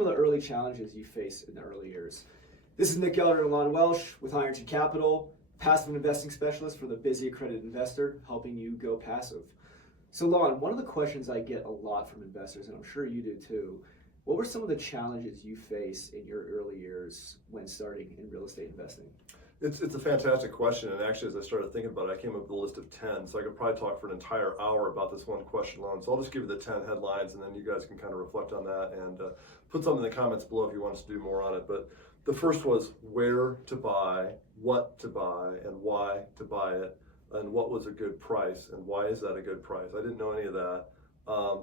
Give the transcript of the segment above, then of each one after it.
some of the early challenges you faced in the early years? This is Nick Geller and Lon Welsh with Ironton Capital, passive investing specialist for the busy accredited investor, helping you go passive. So Lon, one of the questions I get a lot from investors, and I'm sure you do too, what were some of the challenges you faced in your early years when starting in real estate investing? It's a fantastic question, and actually as I started thinking about it, I came up with a list of 10, so I could probably talk for an entire hour about this one question alone. So I'll just give you the 10 headlines, and then you guys can kind of reflect on that and put something in the comments below if you want us to do more on it. But the first was where to buy, what to buy, and why to buy it, and what was a good price, and why is that a good price? I didn't know any of that.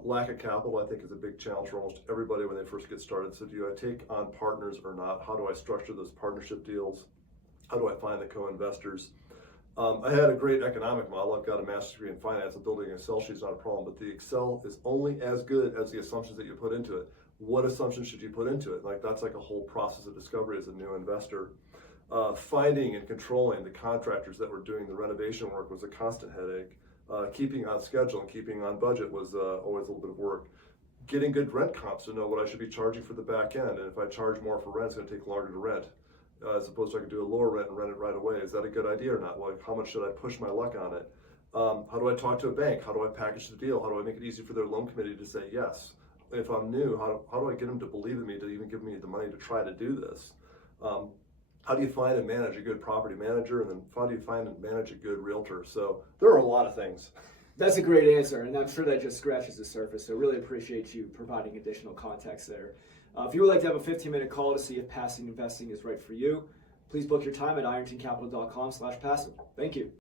Lack of capital, I think, is a big challenge for almost everybody when they first get started. So do I take on partners or not? How do I structure those partnership deals? How do I find the co-investors? I had a great economic model. I've got a master's degree in finance, and building an Excel sheet is not a problem, but the Excel is only as good as the assumptions that you put into it. What assumptions should you put into it? That's like a whole process of discovery as a new investor. Finding and controlling the contractors that were doing the renovation work was a constant headache. Keeping on schedule and keeping on budget was always a little bit of work. Getting good rent comps to know what I should be charging for the back end, and if I charge more for rent, it's going to take longer to rent. As opposed to I could do a lower rent and rent it right away. Is that a good idea or not? How much should I push my luck on it? How do I talk to a bank? How do I package the deal? How do I make it easy for their loan committee to say yes? If I'm new, how do I get them to believe in me to even give me the money to try to do this? How do you find and manage a good property manager? And then how do you find and manage a good realtor? So there are a lot of things. That's a great answer, and I'm sure that just scratches the surface, so really appreciate you providing additional context there. If you would like to have a 15-minute call to see if passive investing is right for you, please book your time at irontoncapital.com/passive. Thank you.